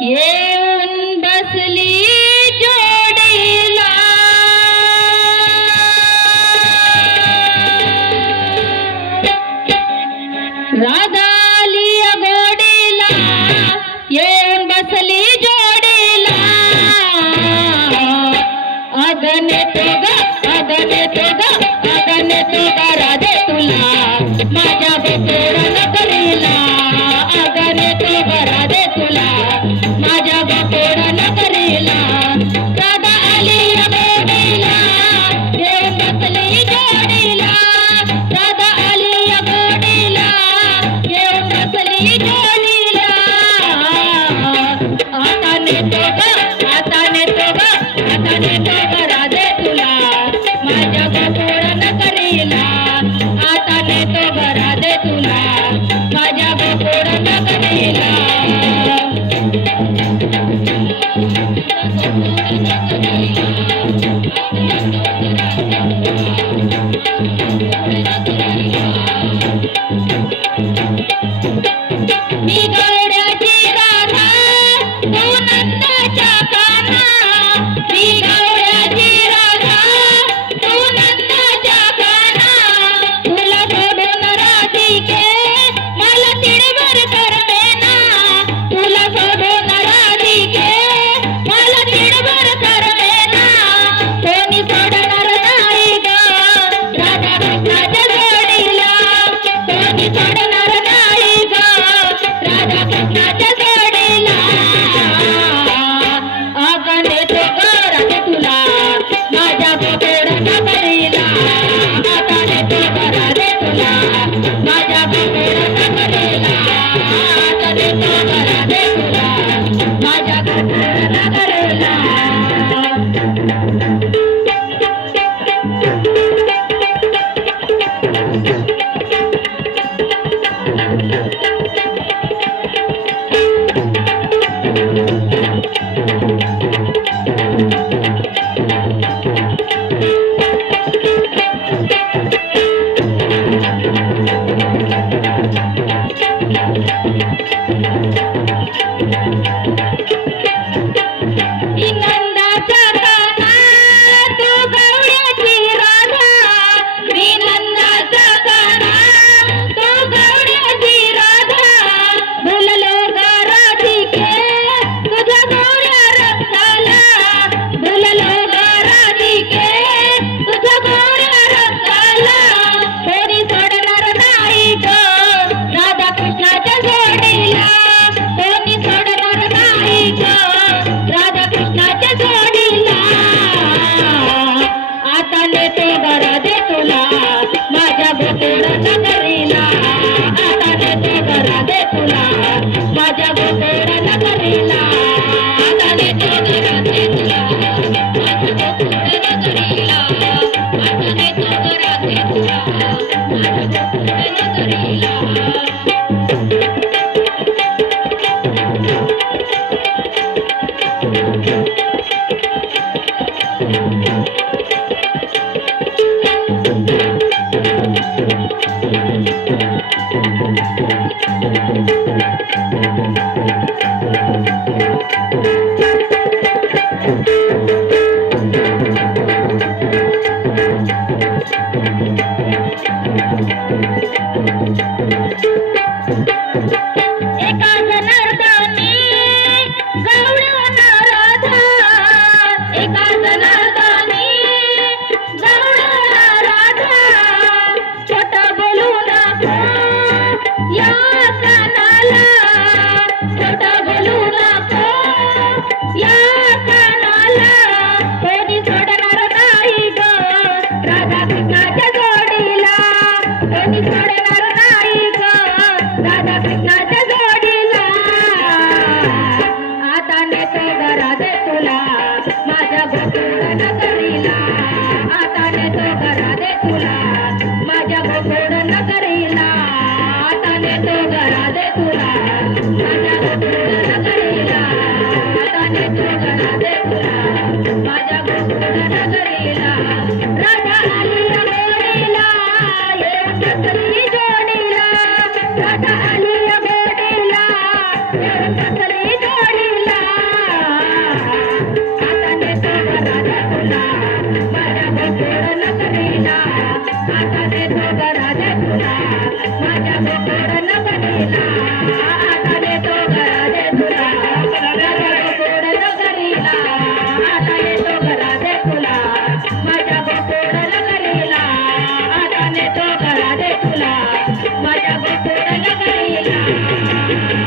येऊन बसली जोडीला राधा आली गोडीला येऊन बसली जोडीला अगने तो राधे तुला माझ्या बकोडन करीला अगने तो राधे तुला माझ्या बकोडन करीला राधा आली गोडीला येऊन बसली जोडीला राधा आली गोडीला येऊन बसली जोडीला आता नेतो राधे तुला माझ्या बकोडन करीला आता नेतो राधे तुला माझ्या बकोडन करीला मी गवड्याची राधा तू नंदाच्या काना मी गवड्याची राधा तू नंदाच्या काना तुला सोडून राधिके मला तिळभर करमेना तुला सोडून राधिके मला तिळभर करमेना कोणी सोडणार नाही ग राधा कृष्णाच्या जोडीला कोणी सोडणार नाही ग राधा कृष्णाच्या जोडीला अगने तो राधे तुला माझ्या बकोडन करीला अगने तो राधे तुला माझ्या बकोडन करीला अगने तो राधे तुला माझ्या बकोडन करीला नंदाच्या काना तू गवड्याची राधा मी नंदाच्या काना तू गवड्याची राधा भुललो ग राधिके तुझ्या गौऱ्या रंगाला भुललो ग राधिके तुझ्या गौऱ्या रंगाला कोणी सोडणार नाही ग राधा कृष्णाच्या जोडीला कोणी सोडणार नाही ग नगरीला आता देतो ग राजा तुला माझ्या बेकार नगरीला